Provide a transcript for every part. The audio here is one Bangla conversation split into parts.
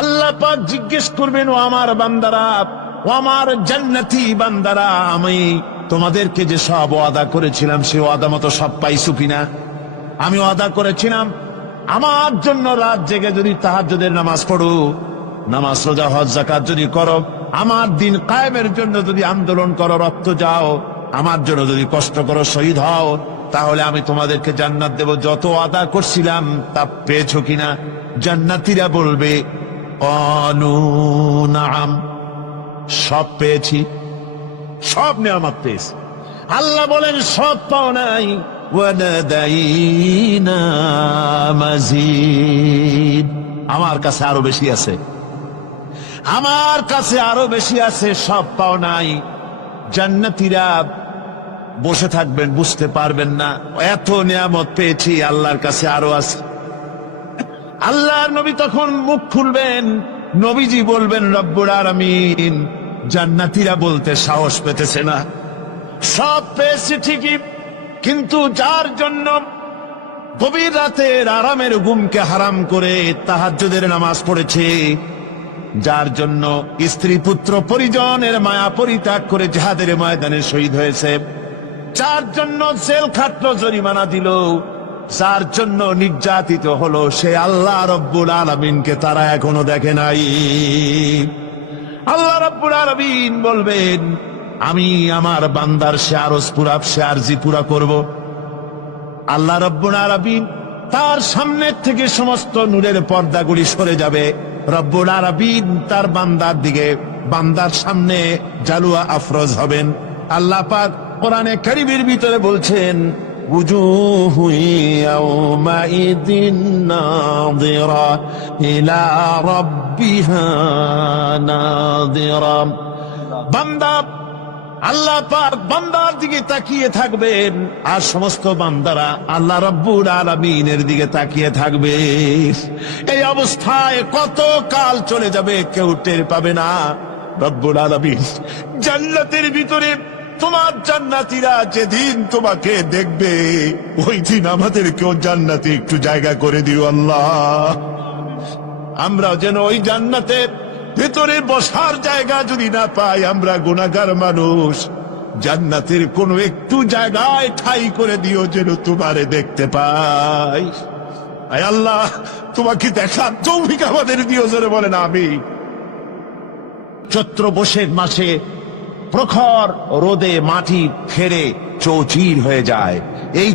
আল্লাহ পাক জিজ্ঞেস করবেন, ও আমার বান্দারা, ও আমার জান্নাতি বান্দারা, আমি তোমাদেরকে যে সব ওয়াদা করেছিলাম সে ওয়াদা মতো সব পাইছো কিনা? আমি ওয়াদা করেছিলাম আমার জন্য রাত জেগে যদি তাহাজ্জুদের নামাজ পড়ো, নামাজ রোজা হজ যাকাত যদি করো, আমার দিন কায়েমের জন্য যদি আন্দোলন করো, রক্ত যাও, আমার জন্য যদি কষ্ট করো, শহীদ হও, তাহলে আমি তোমাদেরকে জান্নাত দেব। যত ওয়াদা করছিলাম তা পেয়েছো কিনা? জান্নাতীরা বলবে ক্বালু নাআম, সব পেয়েছি, সব নেয়ামত পেয়েছি। আল্লাহ বলেন সব পাও নাই, ওয়ালাদাইনা মাজিদ, আমার কাছে আরো বেশি আছে, আমার কাছে আরো বেশি আছে, সব পাও নাই। জান্নাতীরা বসে থাকবেন, বুঝতে পারবেন না এত নিয়ামত পেয়েছি, আল্লাহর কাছে আরো আছে। আল্লাহর নবী তখন মুখ খুলবেন, নবীজি বলবেন রব্বুল আলামিন, জান্নাতীরা বলতে সাহস পেতেছে না, সব পেয়েছি ঠিকই, কিন্তু যার জন্য গভীর রাতের আরামের ঘুমকে হারাম করে তাহাজ্জুদের নামাজ পড়েছে, যার জন্য স্ত্রী পুত্র পরিজনের মায়া পরিত্যাগ করে জিহাদের ময়দানে শহীদ হয়েছে, যার জন্য জেল খাটলো, জরিমানা দিল, যার জন্য নির্যাতিত হলো, সে আল্লাহ রব্বুল আলামিনকে তারা এখনো দেখে নাই। আল্লাহ রব্বুল আলামিন বলবেন, আমি আমার বান্দার সে আরজ পুরা, সে আরজি পুরা করব। আল্লাহ রব্বুল আলামিন তার সামনের থেকে সমস্ত নূরের পর্দাগুলি সরে যাবে, রব্বুল আলামিন তার বান্দার দিকে, বান্দার সামনে জালুয়া আফরোজ হবেন। আল্লাহ পাক কোরআনে কারীমের ভিতরে বলছেন, উজুহু ইয়াওমাইদিন নাযিরা ইলা রাব্বিহা নাযিরা। বান্দা, আল্লাহ পাক বান্দার দিকে তাকিয়ে থাকবেন, আর সমস্ত বান্দারা আল্লাহ রাব্বুল আলামিনের দিকে তাকিয়ে থাকবে। এই অবস্থায় কত কাল চলে যাবে কেউ টের পাবে না। রব্বুল আলামিন জান্নাতের ভিতরে তোমার জান্নাতীরা যেদিন তোমাকে দেখবে, ওই দিন আমাদেরকেও জান্নাতে একটু জায়গা করে দিও আল্লাহ। আমরা যেন ওই জান্নাতের ভেতরে বসার জায়গা যদি না পাই, আমরা গুনাহগার মানুষ, জান্নাতের কোন একটু জায়গায় ঠাই করে দিও যেন তোমারে দেখতে পাই। আয় আল্লাহ, তোমাকে দেখার তৌফিক আমাদের দিও, জোরে বলেন আমিন। চৈত্র বৈশাখ মাসে প্রখর রোদে মাটি ফেরে চৌচির হয়ে যায়। এই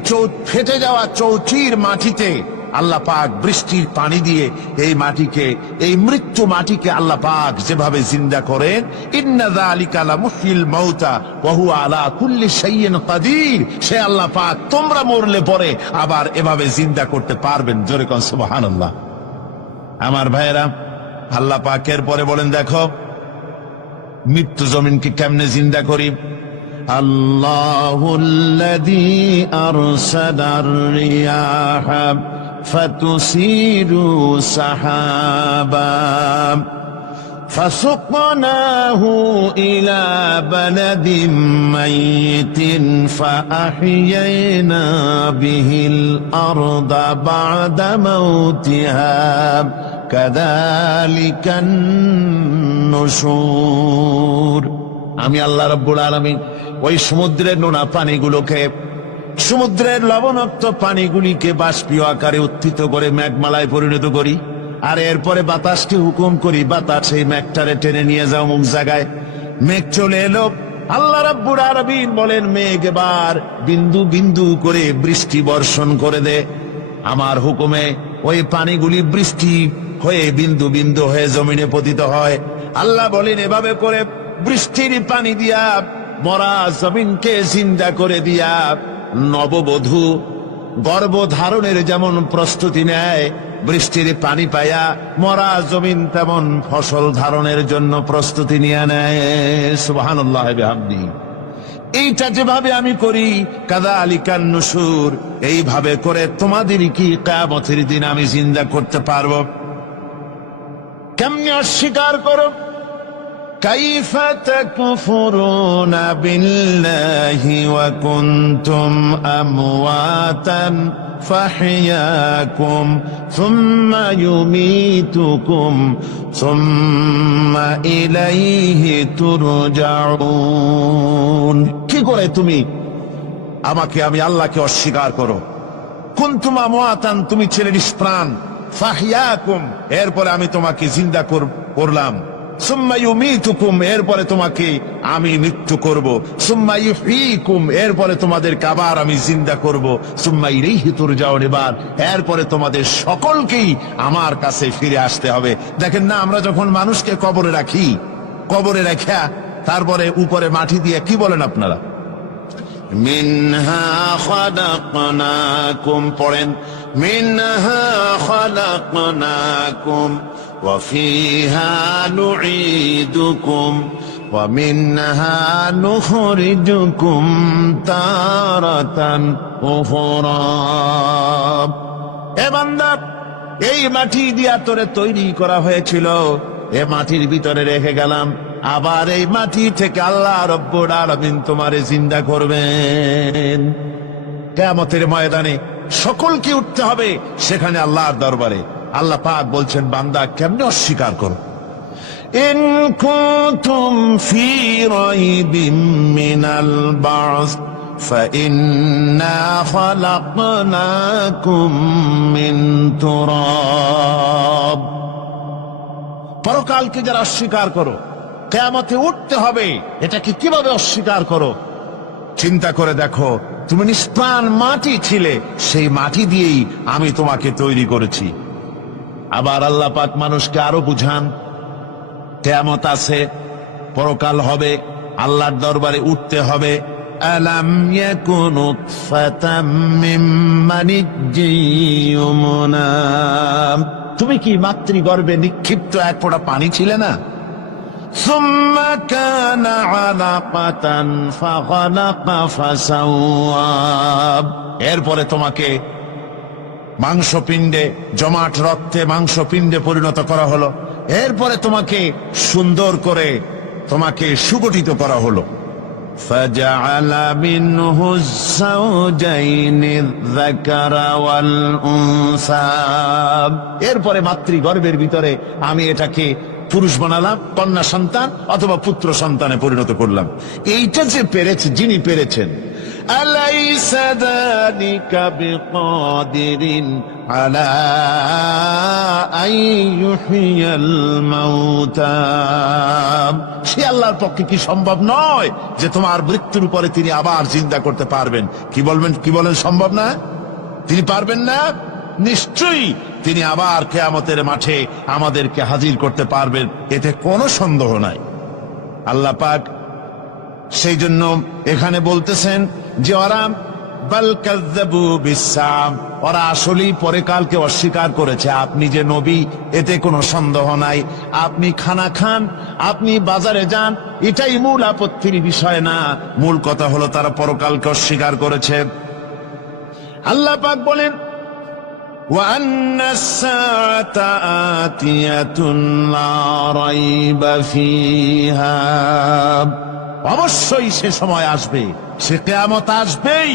ফেটে যাওয়া চৌচির মাটিতে আল্লাহ পাক বৃষ্টির পানি দিয়ে এই মাটিকে, এই মৃত্যু মাটিকে আল্লাহ পাক যেভাবে জিন্দা করেন, ইন্না যালিকা লামুহয়িল মাউতা ওয়া হুয়া আলা কুল্লি শাইইন কাদির, সে আল্লাহ পাক তোমরা মরলে পরে আবার এভাবে জিন্দা করতে পারবেন। জোরে কোন সুবহানাল্লাহ। আমার ভাইয়েরা, আল্লাহ পাকের পরে বলেন, দেখো মৃত্যু জমিনকে কেমনে জিন্দা করি। আল্লাহুল্লাযী আরসালার রিয়াহা ফাতুসিরু সাহাবা ফাসুকনাহু ইলা বালাদিন মাইতিন ফাআহইয়ানা বিহিল আরদা বা'দা মাউতিহা কাযালিকান নুশুর। আমি আল্লাহ রাব্বুল আলামিন ওই সমুদ্রের নোনা পানিগুলোকে, সমুদ্রের লবণাক্ত পানিগুলিকে বাষ্পীয় আকারে উত্থিত করে মেঘমালায় পরিণত করি, আর এরপরে বাতাসকে হুকুম করি, বাতাস এই মেঘটারে টেনে নিয়ে যাও মুখ জায়গায়। মেঘ চলে এলো, আল্লাহ রাব্বুল আলামিন বলেন, মেঘ এবার বিন্দু বিন্দু করে বৃষ্টি বর্ষণ করে দে। আমার হুকুমে ওই পানিগুলি বৃষ্টি হয়ে বিন্দু বিন্দু হয়ে জমিনে পতিত হয়। আল্লাহ বলেন, এভাবে করে বৃষ্টির পানি দিয়া মরা জমিনকে জিন্দা করে দিয়া নববধূ গর্ভধারণের যেমন প্রস্তুতি নেয়, বৃষ্টির পানি পায়া মরা জমিন তেমন ফসল ধারণের জন্য প্রস্তুতি নিয়ে নেয়। সুবহানাল্লাহ বিহামদিহি। এইটা যেভাবে আমি করি, কাযালিকান নুশুর, এইভাবে করে তোমাদের কি কিয়ামতের দিন আমি জিন্দা করতে পারবো? কেমনে অস্বীকার করো? কাইফা তাকফুরুনা বিল্লাহি ওয়া কুনতুম আমওয়াতান فأحياكم ثم يميتكم ثم إليه ترجعون। কি করে তুমি আমাকে, আমি আল্লাহকে অস্বীকার করো? কুনতুম আমওয়াতান, তুমি ছিলে নিষ্প্রাণ। ফাহিয়াকুম, এরপরে আমি তোমাকে জিন্দা করলাম। সুম্মা ইউমিতুকুম, এরপরে তোমাকে আমি মৃত্যু করব। সুম্মা ইউহয়িকুম, এরপরে তোমাদেরকে আবার আমি জিন্দা করব। সুম্মা ইলাইহি তুরজাউন, এরপরে তোমাদের সকলকেই আমার কাছে ফিরে আসতে হবে। দেখেন না, আমরা যখন মানুষকে কবরে রাখি, কবরে রাখা তারপরে উপরে মাটি দিয়ে কি বলেন আপনারা? মিনহা খালাকনাকুম, পড়েন মিনহা খালাকনাকুম ওয়া ফিহা নুঈদুকুম ওয়া মিনহা নুখরিজুকুম তারাতান উখরা। এ বান্দা, এই মাটি দিয়া তোরে তৈরি করা হয়েছিল, এ মাটির ভিতরে রেখে গেলাম, আবার এই মাটি থেকে আল্লাহ রব্বুল আলামিন তোমারে জিন্দা করবেন। কিয়ামতের ময়দানে সকলকে উঠতে হবে সেখানে আল্লাহর দরবারে। আল্লাহ পাক বলছেন, বান্দা কেমনে অস্বীকার করো? ইন কুনতুম ফি রাইবিম মিনাল বা'স ফাইন্না খালাকনাকুম মিন তুরাব। পরকালকে যারা অস্বীকার করো, কিয়ামতে উঠতে হবে, এটাকে কিভাবে অস্বীকার করো? চিন্তা করে দেখো, তুমি নিষ্প্রাণ মাটি ছিলে, সেই মাটি দিয়েই আমি তোমাকে তৈরি করেছি। আবার আল্লাহ পাক মানুষকে আরো বুঝান, কিয়ামত আছে, পরকাল হবে, আল্লাহর দরবারে উঠতে হবে। আলাম ইয়াকুন নুতফাতাম মিন মানিজ্জিন ইউমনা, তুমি কি মাতৃগর্ভে নিক্ষিপ্ত এক ফোঁটা পানি ছিলে না? সুম্মা কানা আলাকাতান ফাখালাকা ফাসাওয়া, এরপরে তোমাকে মাংসপিণ্ডে, জমাট রক্তে মাংসপিণ্ডে পরিণত করা হলো, এরপরে তোমাকে সুন্দর করে তোমাকে সুগঠিত করা হলো। ফাজআলা মিনহু যাওজাইনি যাকারা ওয়াল উনসা, এরপরে মাতৃগর্ভের ভিতরে আমি এটাকে পুরুষ বানালাম, কন্যা সন্তান অথবা পুত্র সন্তানে পরিণত করলাম। এইটা যে পেরেছে, যিনি পেরেছেন, আলাইসা যালিকা বিকাদিরিন আলা আইয়ুহিয়াল মাউতা, সে আল্লাহর পক্ষে কি সম্ভব নয় যে তোমার মৃত্যুর উপরে তিনি আবার জিন্দা করতে পারবেন? কি বলেন সম্ভব না? তিনি পারবেন না? নিশ্চয়ই তিনি আবার কিয়ামতের মাঠে আমাদেরকে হাজির করতে পারবেন, এতে কোনো সন্দেহ নাই। আল্লাহ পাক সেই জন্য এখানে বলতেছেন যে ওরা বাল কাযযাবু বিসসাম, ওরা আসলেই পরকালকে অস্বীকার করেছে। আপনি যে নবী, এতে কোনো সন্দেহ নাই। আপনি খানা খান, আপনি বাজারে যান, এটাই মূল আপত্তির বিষয় না। মূল কথা হলো তারা পরকালকে অস্বীকার করেছে। আল্লাহ পাক বলেন, وَأَنَّ السَّاعَةَ آتِيَةٌ لَا رَيْبَ فِيهَا, অবশ্যই সে সময় আসবে, সে কিয়ামত আসবেই,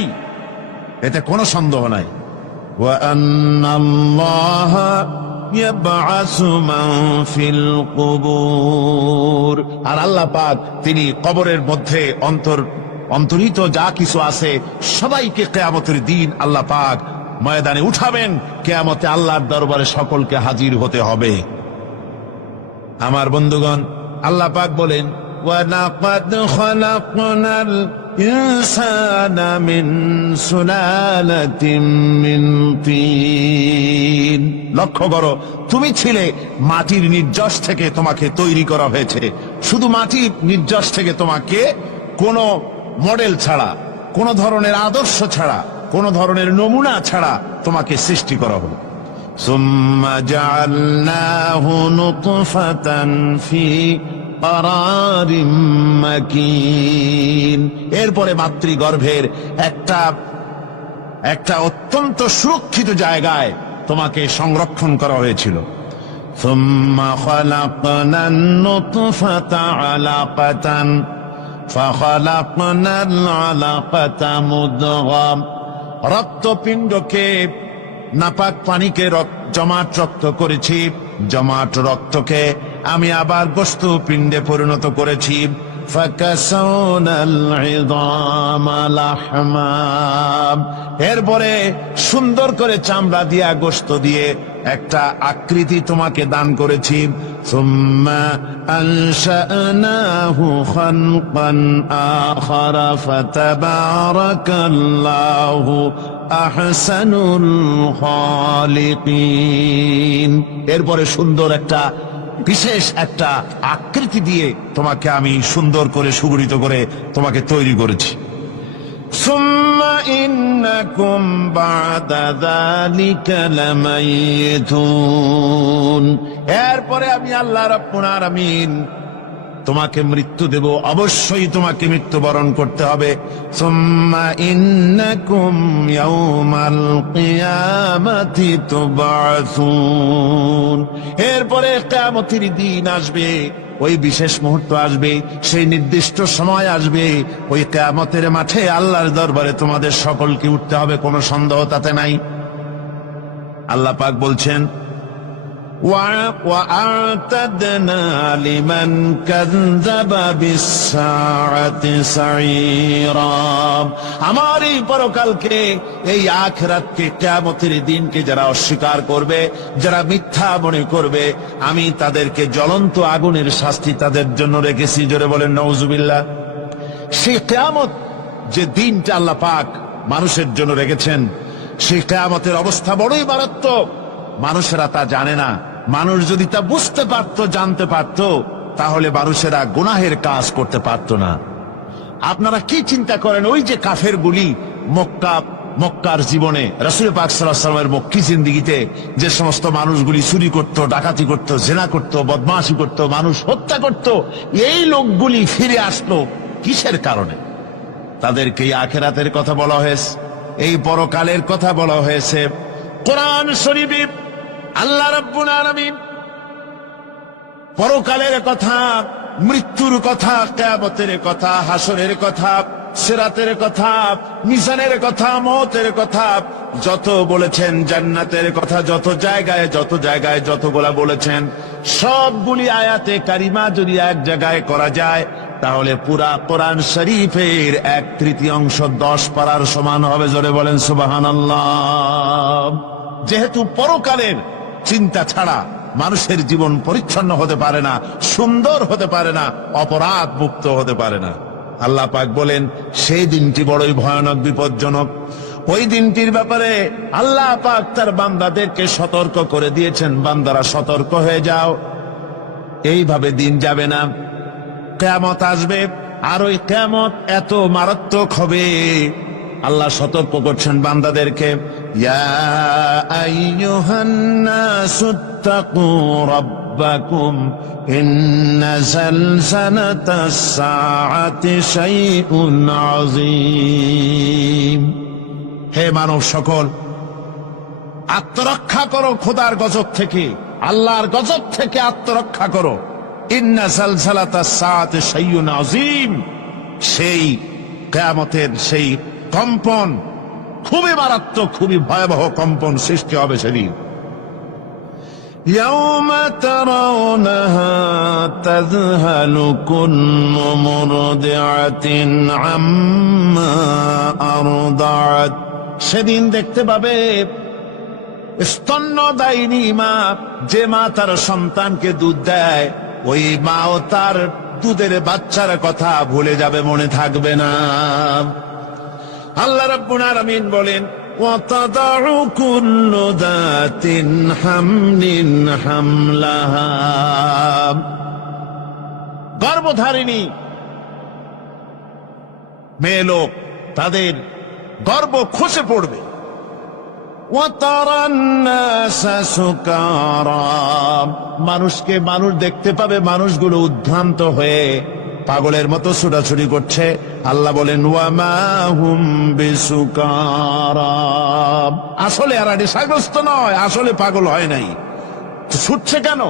এতে কোনো সন্দেহ নাই। وَأَنَّ اللَّهَ يَبْعَثُ مَن فِي الْقُبُورِ, আর আল্লাহ পাক তিনি কবরের মধ্যে অন্তর্হিত যা কিছু আছে সবাইকে কিয়ামতের দিন আল্লাহ পাক ময়দানে উঠাবেন। কিয়ামতে আল্লাহর দরবারে সকলকে হাজির হতে হবে। আমার বন্ধুগণ, আল্লাহ পাক বলেন, ওয়ালাকাদ খালাকনাল ইনসানা মিন সুলালাতিন মিন তিন, লক্ষ্য করো, তুমি ছিলে মাটির নির্যাস থেকে তোমাকে তৈরি করা হয়েছে। শুধু মাটির নির্যাস থেকে তোমাকে কোনো মডেল ছাড়া, কোনো ধরনের আদর্শ ছাড়া, কোন ধরনের নমুনা ছাড়া তোমাকে সৃষ্টি করা হলো। সুম্মা জাআলনাহু নুতফাতান ফি ক্বারারিম মাকিন, এরপরে মাতৃগর্ভের একটা অত্যন্ত সুরক্ষিত জায়গায় তোমাকে সংরক্ষণ করা হয়েছিল। সুম্মা খালাকনান নুতফাতা আলাকাতান فخلقنا العلقة مضغة রক্তপিণ্ডকে নাপাক পানিকে জমাট রক্ত করেছি, জমাট রক্তকে আমি আবার গোস্ত পিণ্ডে পরিণত করেছি। এরপরে সুন্দর করে চামড়া দিয়া গোস্ত দিয়ে একটা আকৃতি তোমাকে দান করেছি। সুম্মা আনশানাহু খালকান আখারা ফাতাবারাকাল্লাহু আহসানুল খালিকিন। এরপরে সুন্দর একটা বিশেষ একটা আকৃতি দিয়ে তোমাকে আমি সুন্দর করে সুগঠিত করে তোমাকে তৈরি করেছি। সুম্মা ইন্নাকুম বা'দা যালিকা লামাইতুন। এরপরে আমি আল্লাহ রাব্বুল আলামিন তোমাকে মৃত্যু দেব, অবশ্যই তোমাকে মৃত্যুবরণ করতে হবে। সুম্মা ইন্নাকুম ইয়াউমাল কিয়ামাতি তুবআসুন। এরপরে কিয়ামতের দিন আসবে, ওই বিশেষ মুহূর্ত আসবে, সেই নির্দিষ্ট সময় আসবে, ওই কিয়ামতের মাঠে আল্লাহর দরবারে তোমাদের সকলকে উঠতে হবে, কোনো সন্দেহ তাতে নাই। আল্লাহ পাক বলছেন, وَأَعْتَدْنَا لِمَنْ كَذَّبَ بِالسَّاعَةِ سَعِيرًا। আমার এই পরকালকে, এই আখিরাতকে, কিয়ামতের দিনকে যারা অস্বীকার করবে, যারা মিথ্যা মনে করবে, আমি তাদেরকে জ্বলন্ত আগুনের শাস্তি তাদের জন্য রেখেছি। জোরে বলেন নাউজুবিল্লাহ। সেই কিয়ামত যে দিনটা আল্লাহ পাক মানুষের জন্য রেখেছেন, সেই কিয়ামতের অবস্থা বড়ই মারাত্মক। মানুষেরা তা জানে না। মানুষ যদি তা বুঝতে পারতো, জানতে পারতো, তাহলে মানুষেরা গুনাহের কাজ করতে পারতো না। আপনারা কি চিন্তা করেন, ওই যে কাফের গুলি মক্কার জীবনে, রাসূল পাক সাল্লাল্লাহু আলাইহি ওয়াসাল্লামের মক্কি জিন্দেগিতে যে সমস্ত মানুষগুলি চুরি করত, ডাকাতি করত, জিনা করত, বদমাশি করত, মানুষ হত্যা করত, এই লোকগুলি ফিরে আসলো কিসের কারণে? তাদেরকে এই আখিরাতের কথা বলা হয়েছে, এই পরকালের কথা বলা হয়েছে। কোরআন শরীফে আল্লাহ রাব্বুল আলামিন পরকালের কথা, মৃত্যুর কথা, কিয়ামতের কথা, হাসরের কথা, সিরাতের কথা, মিজানের কথা, মওতের কথা যত বলেছেন, জান্নাতের কথা যত জায়গায় যতগুলা বলেছেন, সবগুলি আয়াতে কারিমা যদি এক জায়গায় করা যায়, তাহলে পুরা কোরআন শরীফের 1/3 10 পারার সমান হবে। জোরে বলেন সুবহানাল্লাহ। যেহেতু পরকালের চিন্তা ছাড়া মানুষের জীবন পরিচ্ছন্ন হতে পারে না, সুন্দর হতে পারে না, অপরাধ মুক্ত হতে পারে না। আল্লাহ পাক বলেন, সেই দিনটি বড়ই ভয়ানক, বিপজ্জনক। ওই দিনটির ব্যাপারে আল্লাহ পাক তার বান্দাদেরকে সতর্ক করে দিয়েছেন, বান্দারা সতর্ক হয়ে যাও, এইভাবে দিন যাবে না, কিয়ামত আসবে। আর ওই কিয়ামত এত মারাত্মক হবে, আল্লাহ সতর্ক করছেন বান্দাদেরকে। ইয়া আইয়ুহান নাসুত্তাকু রাব্বাকুম ইন্না যালযালাতাস সাআতি শাইউন আযীম। হে মানব সকল, আত্মরক্ষা করো খোদার গজব থেকে, আল্লাহর গজব থেকে আত্মরক্ষা করো। ইন্না যালযালাতাস সাআতি শাইউন আযীম। সেই কিয়ামতের সেই কম্পন খুবই মারাত্মক, খুবই ভয়াবহ কম্পন সৃষ্টি হবে সেদিন। ইয়াউমা তারাউনাহা তাযহালু কুল্লু মুরদিআতিন আম্মা আরদাআত। সেদিন দেখতে পাবে স্তন্যদায়িনী মা, যে মা তার সন্তানকে দুধ দেয়, ওই মাও তার দুধের বাচ্চার কথা ভুলে যাবে, মনে থাকবে না। আল্লাহ রাব্বুল আলামিন বলেন, ওয়াতাদাউ কুল্লু যাতিন হামলিন হামলাহা। গর্ভধারিণী মেয়ে লোক, তাদের গর্ভ খসে পড়বে। ওয়াতারান নাসা সুকারা। মানুষকে মানুষ দেখতে পাবে, মানুষগুলো উদ্ভ্রান্ত হয়ে পাগলের মতো ছুটাছুটি করছে। আল্লাহ বলেন, ওয়ামা হুম বিসুকারা। আসলে এরা নেশাগ্রস্ত নয়, আসলে পাগল হয় নাই। ছুটছে কেন?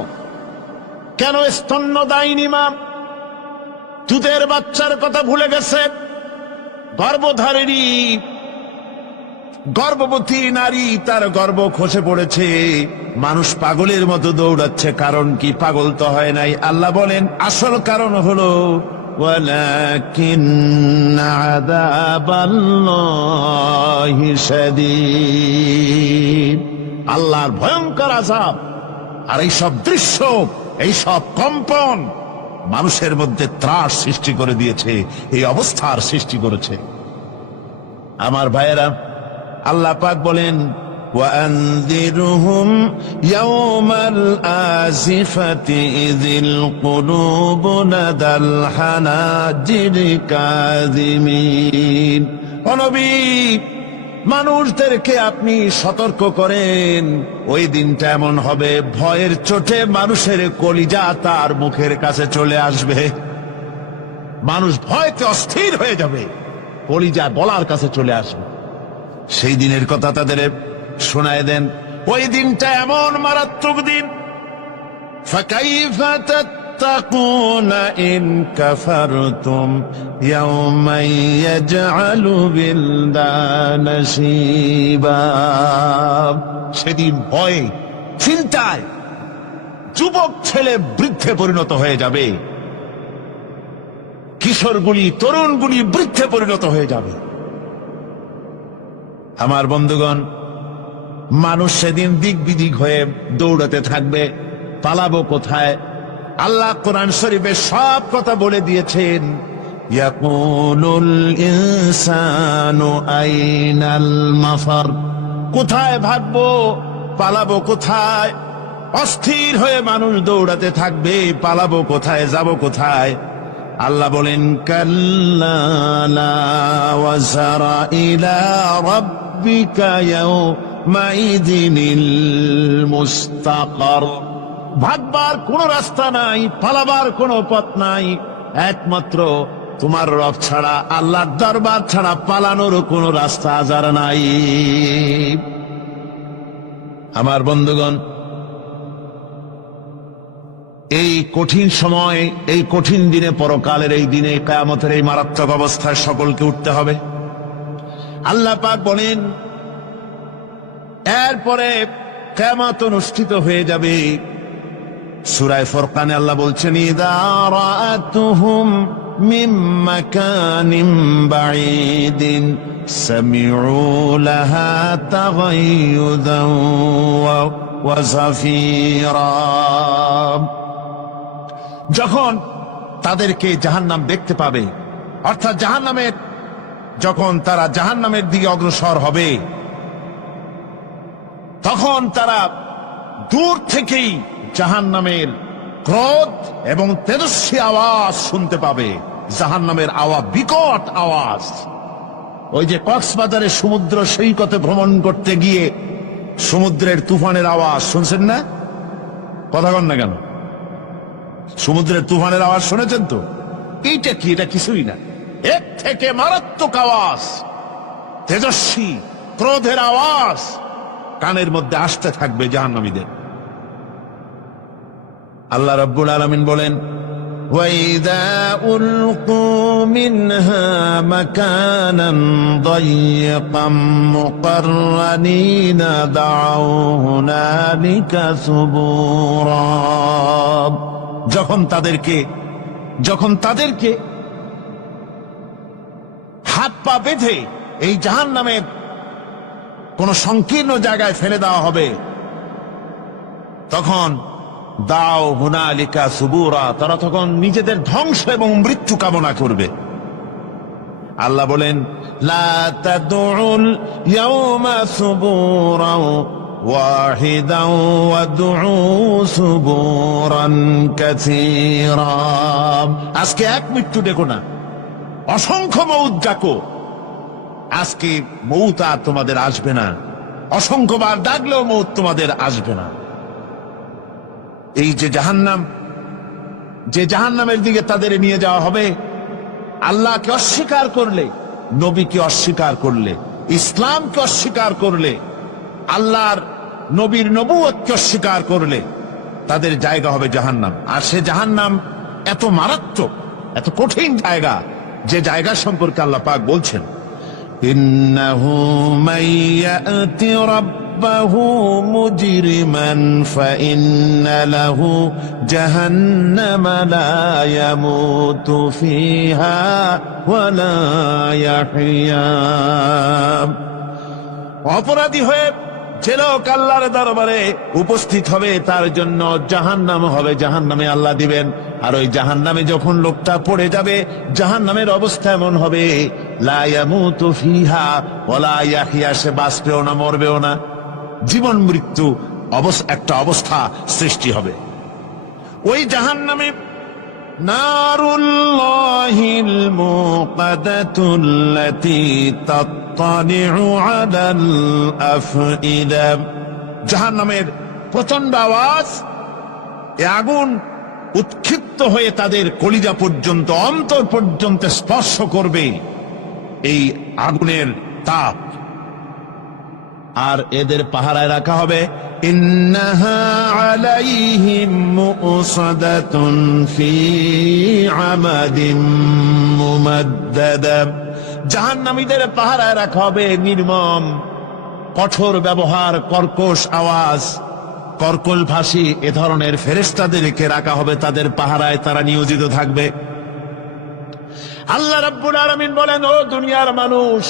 কেন? স্তন্যদায়িনী মা দুধের বাচ্চার কথা ভুলে গেছে, গর্ভধারিণী গর্ভবতী নারী, তার গর্ভ খসে পড়েছে, মানুষ পাগলের মতো দৌড়াচ্ছে। কারণ কি? পাগল তো হয় নাই। আল্লাহ বলেন আসল কারণ হলো ওয়ালাকিন্না আযাবাল্লাহি শাদীদ, আল্লাহর ভয়ঙ্কর আযাব। আর এই সব দৃশ্য, এই সব কম্পন মানুষের মধ্যে ত্রাস সৃষ্টি করে দিয়েছে, এই অবস্থার সৃষ্টি করেছে। আমার ভাইয়েরা, আল্লাহ পাক বলেন وأنذرهم يوم الآزفة إذ القلوب لدى الحناجر كاظمين। ও নবী, মানুষদেরকে আপনি সতর্ক করেন, ওই দিনটা এমন হবে ভয়ের চোটে মানুষের কলিজা তার মুখের কাছে চলে আসবে। মানুষ ভয়তে অস্থির হয়ে যাবে, কলিজা গলার কাছে চলে আসবে। সেই দিনের কথা তাদের শোনায় দেন। ওই দিনটা এমন মারাত্মক দিন। ফাকাইফা তাত্তাকুনা ইন কাফারতুম ইয়াওমান ইয়াজআলু বিলদানা শিবা। সেদিন ভয়ে চিন্তায় যুবক ছেলে বৃদ্ধে পরিণত হয়ে যাবে, কিশোরগুলি তরুণগুলি বৃদ্ধে পরিণত হয়ে যাবে। আমার বন্ধুগণ, মানুষ সেদিন দিক বিদিক হয়ে দৌড়াতে থাকবে, পালাবো কোথায়? আল্লাহ কোরআন শরীফে সব কথা বলে দিয়েছেন। ইয়াকুলুল ইনসানু আইনাল মাফার, কোথায় ভাগবো, পালাবো কোথায়? অস্থির হয়ে মানুষ দৌড়াতে থাকবে, পালাবো কোথায়, যাব কোথায়? আল্লাহ বলেন কাল্লা লা ওয়াজারা ইলা রাব্বিকা ইয়াওমাইযিনিল মুস্তাকার। ভাগবার কোন রাস্তা নাই, পালাবার কোন পথ নাই, একমাত্র তোমার রব ছাড়া, আল্লাহর দরবার ছাড়া পালানোর কোন রাস্তা আজার নাই। আমার বন্ধুগণ, এই কঠিন সময়, এই কঠিন দিনে, পরকালের এই দিনে, কিয়ামতের এই মারাত্মক অবস্থায় সকলকে উঠতে হবে। আল্লাহ পাক বলেন এরপরে কিয়ামত অনুষ্ঠিত হয়ে যাবে। সূরা ফুরকানে আল্লাহ বলছেন ইযা রাআতুহুম মিন মাকানিন বাঈদিন সামিউ লাহা তাগায়ুযান ওয়া যাফীরা। যখন তাদেরকে জাহান্নাম দেখতে পাবে, অর্থাৎ জাহান্নামের, যখন তারা জাহান্নামের দিকে অগ্রসর হবে, তখন তারা দূর থেকেই জাহান্নামের ক্রোধ এবং তেজস্বী আওয়াজ শুনতে পাবে। জাহান্নামের আওয়াজ, বিকট আওয়াজ। ওই যে কক্সবাজারে সমুদ্র সৈকতে ভ্রমণ করতে গিয়ে সমুদ্রের তুফানের আওয়াজ শুনছেন না? কথা কন না কেন? সমুদ্রের তুফানের আওয়াজ শুনেছেন তো? এইটা কি? এটা কিছুই না, এর থেকে মারাত্মক আওয়াজ, তেজস্বী ক্রোধের আওয়াজ কানের মধ্যে আসতে থাকবে জাহান্নামীদের। আল্লাহ রাব্বুল আলামিন বলেন ওয়াইদা উলকু মিনহা মাকানান দায়্যিকাম মুকাররানিনা দাউ হুনালিকা সুবুরা। যখন তাদেরকে হাত পা বেঁধে এই জাহান্নামের কোন সংকীর্ণ জায়গায় ফেলে দেওয়া হবে, তখন দাও হুনালিকা সুবুরা, তারা তখন নিজেদের ধ্বংস এবং মৃত্যু কামনা করবে। আল্লাহ বলেন লা তাদউল ইয়াওমা সুবুরান ওয়াহিদান ওয়াদউ সুবুরান কাসীরা। আজকে এক মৃত্যু ডেকো না, অসংখ্য মউত ডাকো। আজকে মউত আর তোমাদের আসবে না, অসংখ্যবার ডাকলেও মউত তোমাদের আসবে না। এই যে জাহান্নাম, যে জাহান্নামের দিকে তাদের নিয়ে যাওয়া হবে, আল্লাহকে অস্বীকার করলে, নবীকে অস্বীকার করলে, ইসলামকে অস্বীকার করলে, আল্লাহর নবীর নবুয়তকে অস্বীকার করলে তাদের জায়গা হবে জাহান্নাম। আর সে জাহান্নাম এত মারাত্মক, এত কঠিন জায়গা, যে জায়গা সম্পর্কে আল্লাহ পাক বলছেন ইন্নাহু মাইয়াতি রাব্বাহু মুজরিমান ফাইন্না লাহু জাহান্নামা লা ইয়ামুতু ফিহা ওয়া লা ইয়াহইয়া। অপরাধী হয়ে যে লোক আল্লাহর দরবারে উপস্থিত হবে তার জন্য জাহান্নাম হবে, জাহান্নামে আল্লাহ দিবেন। আর ওই জাহান্নামে যখন লোকটা পড়ে যাবে, জাহান্নামের অবস্থা এমন হবে লা ইয়ামুতু ফিহা ওয়া লা ইয়াহইয়া, সে বাঁচবেও না মরবেও না, জীবন মৃত্যু একটা অবস্থা সৃষ্টি হবে। ওই জাহান্নামে নারুল্লাহিল মুকাদাতুল্লাতী তাত্তালিউ আলাল আফইদা, জাহান্নামের প্রচন্ড আওয়াজ, এ আগুন উৎক্ষিপ্ত হয়ে তাদের কলিজা পর্যন্ত, অন্তর পর্যন্ত স্পর্শ করবে এই আগুনের তাপ। আর এদের পাহারায় রাখা হবে ইন্নাহা আলাইহিম মুসাদাতুন ফি আমাদিম মুমাদ্দাদা, জাহান্নামীদের পাহারায় রাখা হবে নির্মম, কঠোর ব্যবহার, কর্কশ আওয়াজ, কর্কল ভাষী এ ধরনের ফেরেশতাদেরকে রাখা হবে তাদের পাহারায়, তারা নিয়োজিত থাকবে। আল্লাহ রাব্বুল আলামিন বলেন, ও দুনিয়ার মানুষ,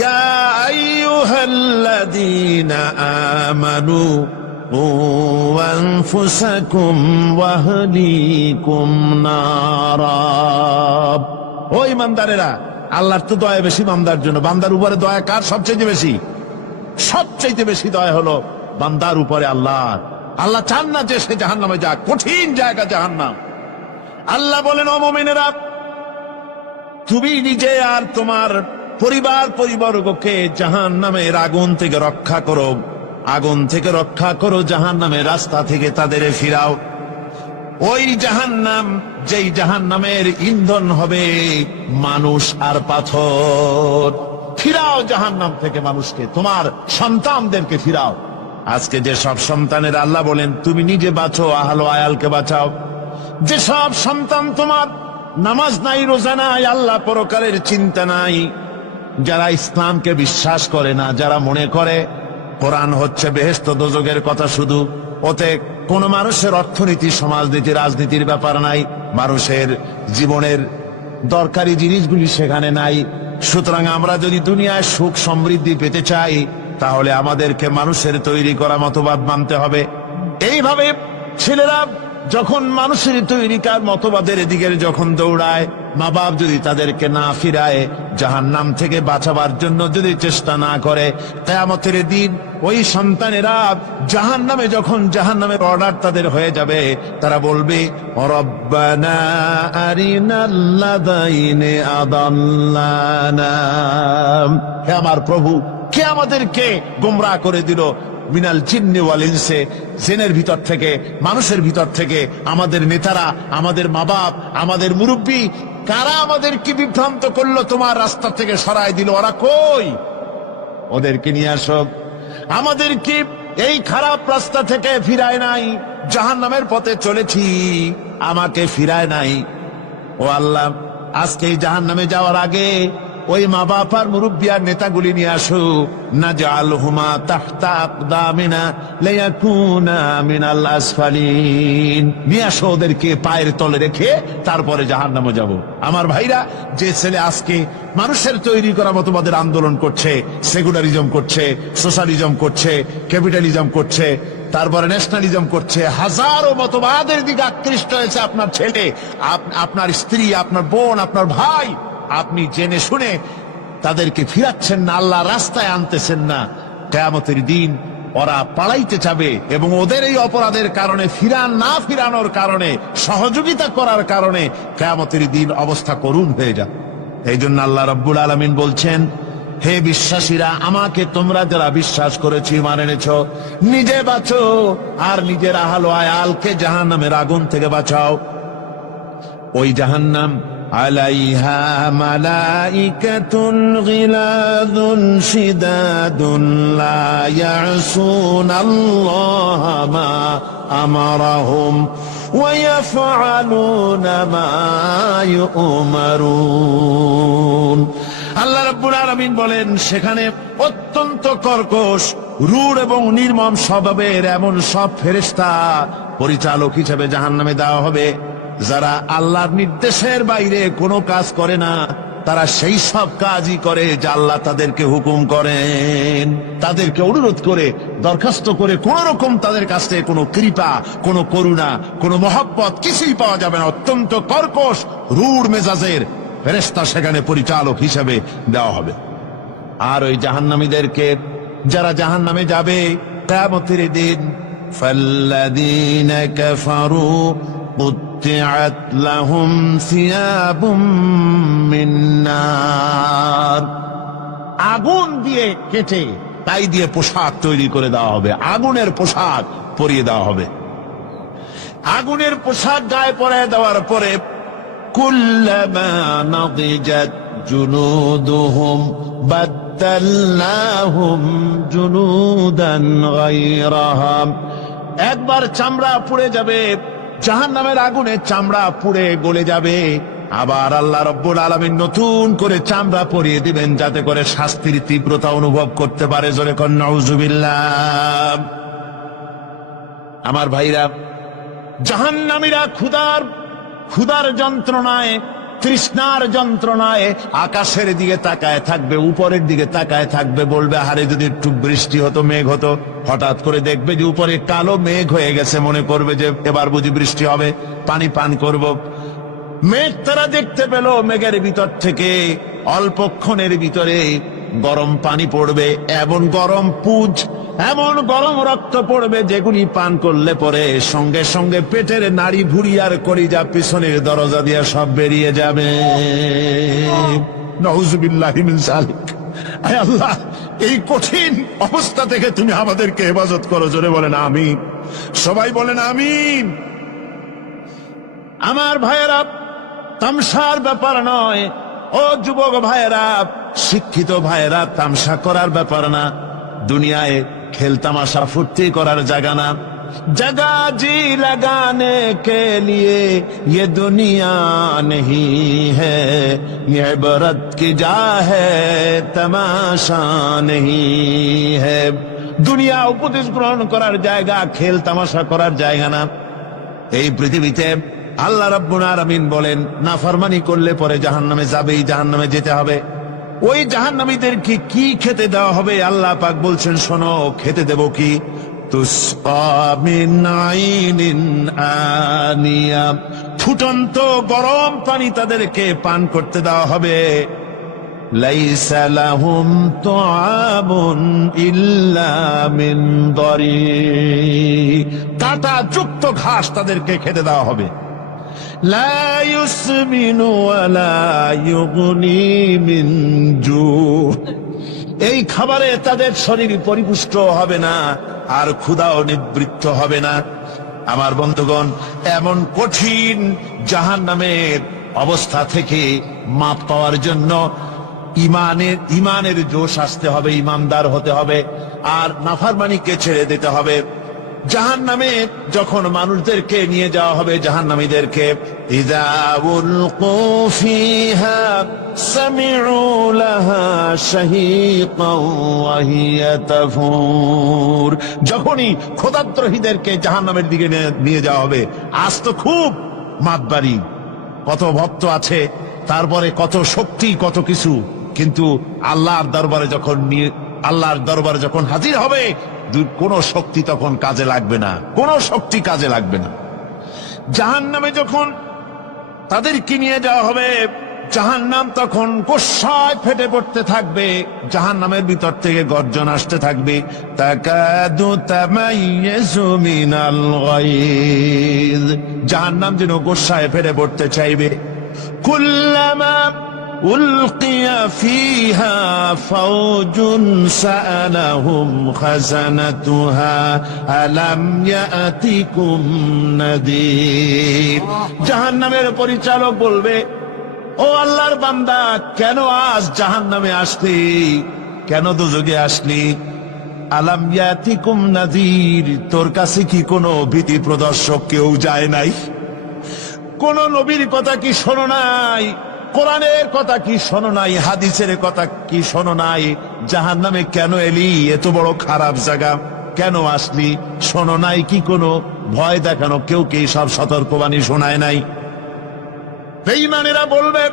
ইয়া আইয়ুহাল্লাযীনা আমানু কু আনফুসাকুম ওয়া আহলিকুম নারা, ও ঈমানদারেরা, আল্লাহর তো দয়া বেশি বান্দার জন্য। বান্দার উপরে দয়া কার সবচেয়ে বেশি? সবচেয়ে বেশি দয়া হলো বান্দার উপরে আল্লাহর। আল্লাহ চান না যে সে জাহান্নামে যাক, কঠিন জায়গা জাহান্নাম। আল্লাহ বলেন, ও মুমিনেরা, তুমি নিজে আর তোমার পরিবারবর্গকে জাহান্নামের আগুন থেকে রক্ষা করো, আগুন থেকে রক্ষা করো, জাহান্নামের রাস্তা থেকে তাদের ফিরাও। ওই জাহান্নাম, যেই জাহান্নামের ইন্ধন হবে মানুষ আর পাথর, ফিরাও জাহান্নাম থেকে মানুষকে, তোমার সন্তানদেরকে ফিরাও। আজকে যে সব সন্তানের আল্লাহ বলেন তুমি নিজে বাঁচো, আহলো আয়ালকে বাঁচাও। যে সব সন্তান তোমার নামাজ নাই, রোজা নাই, আল্লাহ পরকালের চিন্তা নাই, যারা ইসলামকে বিশ্বাস করে না, যারা মনে করে কোরআন হচ্ছে বেহেশত দোজখের কথা শুধু, ওতে কোন মানুষের অর্থনীতি, সমাজনীতি, রাজনীতির ব্যাপার নাই, মানুষের জীবনের দরকারি জিনিসগুলি সেখানে নাই। সুতরাং আমরা যদি দুনিয়ায় সুখ সমৃদ্ধি পেতে চাই, তাহলে আমাদেরকে মানুষের তৈরি করা মতবাদ মানতে হবে। এইভাবে ছেলেরা যখন মানুষের তৈরিকার মতবাদের দিকে যখন দৌড়ায়, মা বাপ যদি তাদেরকে না ফিরায়, জাহান্নাম থেকে বাঁচাবার জন্য যদি চেষ্টা না করে, কিয়ামতের দিন ওই সন্তানেরা জাহান্নামে, যখন জাহান্নামের অর্ডার তাদের হয়ে যাবে, তারা বলবে, রব্বানা আরিনাল্লাযাইনি আদাল্লানা, হে আমার প্রভু, কে আমাদেরকে গোমরাহ করে দিল, মিনাল জিন্নি ওয়াল ইনসি, জিনের ভিতর থেকে, মানুষের ভিতর থেকে, আমাদের নেতারা, আমাদের মা বাপ, আমাদের মুরব্বী, কারা আমাদেরকে বিভ্রান্ত করলো, তোমার রাস্তা থেকে সরাই দিল, ওরা কই? ওদেরকে নিয়ে আসো। আমাদেরকে এই খারাপ রাস্তা থেকে ফিরায় নাই, জাহান্নামের পথে চলেছি, আমাকে ফিরায় নাই। ও আল্লাহ, আজকে এই জাহান্নামে যাওয়ার আগে ওই মা বাপ আর মুরব্বী আর নেতাগুলি নিয়ে আসো, নাজআলহুমা তাহতা আকদামিনা লিয়াকুনা মিনাল আসফালিন, নিয়ে আসো ওদেরকে পায়ের তলে রেখে তারপরে জাহান্নামে যাব। আমার ভাইরা, যে ছেলে আজকে মানুষের তৈরি করা মতবাদের আন্দোলন করছে, সেকুলারিজম করছে, সোশ্যালিজম করছে, ক্যাপিটালিজম করছে, তারপরে ন্যাশনালিজম করছে, হাজারো মতবাদের দিকে আকৃষ্ট হয়েছে আপনার ছেলে, আপনার স্ত্রী, আপনার বোন, আপনার ভাই, আপনি জেনে শুনে তাদেরকে ফিরাচ্ছেন না, আল্লাহ রাস্তায় আনতেছেন না, কিয়ামতের দিন ওরা পালাইতে যাবে এবং ওদের এই অপরাধের কারণে, ফিরানোর কারণে, সহযোগিতা করার কারণে কিয়ামতের দিন অবস্থা করুণ হয়ে যাবে। এই জন্য আল্লাহ রাব্বুল আলামিন বলছেন, হে বিশ্বাসীরা, আমাকে তোমরা যারা বিশ্বাস করেছি, মানে এনেছ, নিজে বাঁচো আর নিজের আহলো আয়ালকে জাহান্নামের আগুন থেকে বাঁচাও। ওই জাহান্নাম আলাইহা মালাইকাতুন গিলাযুন শিদাদুন লা ইয়াসুনাল্লাহা মা আমারাহুম ওয়া ইয়াফআলুনা মা ইউমারুন। আল্লাহ রাব্বুল আলামিন বলেন সেখানে অত্যন্ত কর্কশ, রূঢ় এবং নির্মম স্বভাবের এমন সব ফেরেশতা পরিচালক হিসেবে জাহান্নামে দেওয়া হবে, যারা আল্লাহর নির্দেশের বাইরে কোনো কাজ করে না। তারা সেই সব কাজই করে যা আল্লাহ তাদেরকে হুকুম করেন। তাদেরকে অনুরোধ করে, দরখাস্ত করে কোন রকম তাদের কাছ থেকে কোনো কৃপা, কোনো করুণা, কোনো মহব্বত কিছুই পাওয়া যাবে না। অত্যন্ত কর্কশ, রূঢ় মেজাজের ফেরেশতা সেখানে পরিচালক হিসেবে দেওয়া হবে। আর ওই জাহান্নামীদেরকে, যারা জাহান্নামে যাবে কিয়ামতের দিন, ফাল্লাযীনা কাফারু قطعت لهم ثياب من نار, আগুন দিয়ে কেটে তাই দিয়ে পোশাক তৈরি করে দেওয়া হবে, আগুনের পোশাক পরিয়ে দেওয়া হবে। আগুনের পোশাক গায়ে পরিয়ে দেওয়ার পরে কুল্লামা নাদিজাত জুনুদুহুম বাদদালনাহুম জুনুদান গায়রাহা, একবার চামড়া পুড়ে যাবে, জাহান্নামের আগুনে চামড়া পুড়ে গলে যাবে, আবার আল্লাহ রাব্বুল আলামিন নতুন করে চামড়া পরিয়ে দিবেন যাতে করে শাস্তির তীব্রতা অনুভব করতে পারে। জোরে কোন নাউজুবিল্লাহ। আমার ভাইরা, জাহান্নামীরা ক্ষুধার যন্ত্রণায়, তৃষ্ণার যন্ত্রণায় আকাশের দিকে তাকায় থাকবে, উপরের দিকে তাকায় থাকবে, বলবে হারে যদি একটু বৃষ্টি হতো, মেঘ হতো। হঠাৎ করে দেখবে যে উপরে কালো মেঘ হয়ে গেছে, মনে করবে যে এবার বুঝি বৃষ্টি হবে, পানি পান করব। মেঘ তারা দেখতে পেল, মেঘের ভিতর থেকে অল্পক্ষণের ভিতরে গরম পানি পড়বে, এমন গরম পুজ, এমন গরম রক্ত পড়বে যেগুলি পান করলে পরে সঙ্গে সঙ্গে পেটের নাড়ি ভুঁড়ি আর কলিজা পিছনের দরজা দিয়ে সব বেরিয়ে যাবে। নাউজুবিল্লাহি মিন যালিক। আয় আল্লাহ, এই কঠিন অবস্থা থেকে তুমি আমাদেরকে হেফাজত করো। জোরে বলেন আমিন। সবাই বলেন আমিন। আমার ভাইয়েরা, তামসার ব্যাপার নয়। ও যুবক ভাইয়েরা, শিক্ষিত ভাইয়েরা, তামসা করার ব্যাপার না। দুনিয়ায় খেল তামাশা ফুর্তি করার জায়গা না। जगह जी लगाने के लिए ये दुनिया नहीं है, ये इबरत की जा है तमाशा नहीं है। দুনিয়া উপদেশ গ্রহণ করার জায়গা, খেল তামাশা করার জায়গা না। এই পৃথিবীতে আল্লাহ রাব্বুল আলামিন বলেন, নাফরমানি করলে পরে জাহান্নামে যাবেই, জাহান্নামে যেতে হবে। ওই জাহান্নামীদেরকে কি খেতে দেওয়া হবে? আল্লাহ পাক বলছেন, শোনো, খেতে দেব কি? তুসকা মিন আইনিন আনিয়া, ফুটন্ত গরম পানি তাদেরকে পান করতে দেওয়া হবে। লাইসা লাহুম তুআমুন ইল্লা মিন দারি, কাঁটা যুক্ত ঘাস তাদেরকে খেতে দেওয়া হবে। লা ইউসমিনু ওয়ালা ইউগনি মিন জু, এই খাবারে তাদের শরীর পরিপুষ্ট হবে না, আর ক্ষুধাও নিবৃত্ত হবে না। আমার বন্ধুগণ, এমন কঠিন জাহান্নামের অবস্থা থেকে মাপ পাওয়ার জন্য ইমানের জোশ আসতে হবে, ইমানদার হতে হবে, আর নাফরমানিকে ছেড়ে দিতে হবে। জাহান্নামে যখন মানুষদেরকে নিয়ে যাওয়া হবে, জাহান্নামীদেরকে, ইযা উলকু ফিহা সামিউ লাহা শাহীকান ওয়া হিয়া তাফুর, যখনই খোদাদ্রোহীদেরকে জাহান্নামের দিকে নিয়ে যাওয়া হবে, আজ তো খুব মাতবাড়ি, কত ভক্ত আছে, তারপরে কত শক্তি, কত কিছু, কিন্তু আল্লাহর দরবারে যখন হাজির হবে, কোন শক্তি তখন কাজে লাগবে না, কোন শক্তি কাজে লাগবে না। জাহান্নামে যখন তাদেরকে নিয়ে যাওয়া হবে, জাহান্নাম তখন গোসায় ফেটে পড়তে থাকবে, জাহান্নামের ভিতর থেকে গর্জন আসতে থাকবে, তাকাদু তামাইয়াজু মিনাল গায়জ, জাহান্নাম যেন গোসায় ফেটে পড়তে চাইবে। কুল্লামা উলকিয়া ফিহা ফাওজুন সাআলাহুম খাজানাতুহা আলাম ইয়াতিকুম নাদির, জাহান্নামের পরিচালক বলবে, ও আল্লাহর বান্দা, কেন আজ জাহান্নামে আসলি, কেন দোজখে আসলি? আলাম ইয়াতিকুম নাদির, তোর কাছে কি কোনো ভীতি প্রদর্শক কেউ যায় নাই? কোন নবীর কথা কি শোনো নাই? কোরআনের কথা কি শোনো নাই, হাদিসের কথা কি শোনো নাই? জাহান্নামে কেন এলি? এত বড় খারাপ জায়গা কেন আসলি? শোনো নাই কি? কোনো ভয় দেখানো কেউ কি সব সতর্কবাণী শোনায় নাই? বেঈমানেরা বলবে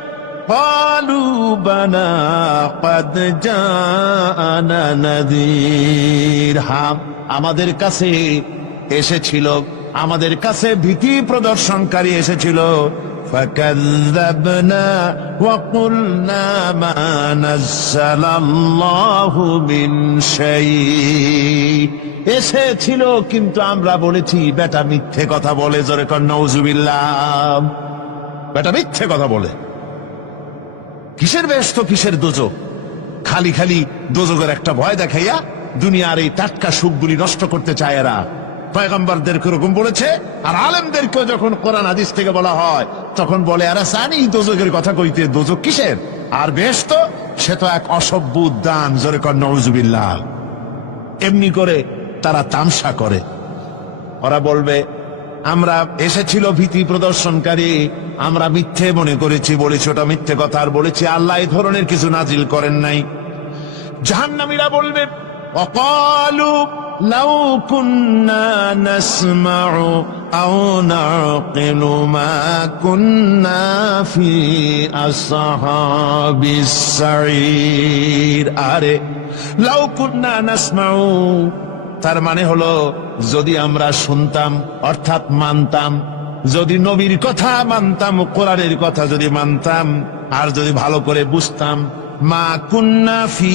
ক্বালু বালা ক্বাদ জাআনা নাযীর, হ্যাঁ আমাদের কাছে এসেছিল, আমাদের কাছে ভীতি প্রদর্শনকারী এসেছিল। ফাকাযযাবনা ওয়া কুলনা মা নাযালাল্লাহু মিন শাই, এসেছিল কিন্তু আমরা বলেছি বেটা মিথ্যে কথা বলে। জোরে কর নাউযুবিল্লাহ। বেটা মিথ্যে কথা বলে। কিসের বেহেশত কিসের দোজখ? খালি খালি দোজখের একটা ভয় দেখাইয়া দুনিয়ার এই টাটকা সুখগুলি নষ্ট করতে চায় এরা। পয়গম্বরদেরকে এরকম বলেছে, আর আলেমদেরকেও যখন কোরআন হাদিস থেকে বলা হয় তখন বলে এরা জানি দোজখের কথা কইতে। দোজখ কিসের আর বেহেশত? সে তো এক অসভ্য উদ্যান। জোরে কর নাউযুবিল্লাহ। এমনি করে তারা তামসা করে। ওরা বলবে আমরা এসেছিল ভীতি প্রদর্শনকারী, আমরা মিথ্যে মনে করেছি, বলেছি ওটা মিথ্যে কথা, আর বলেছি আল্লাহ এই ধরনের কিছু নাজিল করেন নাই। জাহান্নামীরা বলবে ওয়াকালু লাউ কুন্না নাসমাউ আও নাকিলু মা কুন্না ফি আসহাবিস সাঈর। আরে লাউ কুন্না নাসমাউ, তার মানে হলো যদি আমরা শুনতাম অর্থাৎ মানতাম, যদি নবীর কথা মানতাম, কোরআনের কথা যদি মানতাম, আর যদি ভালো করে বুঝতাম, মা কুন্না ফি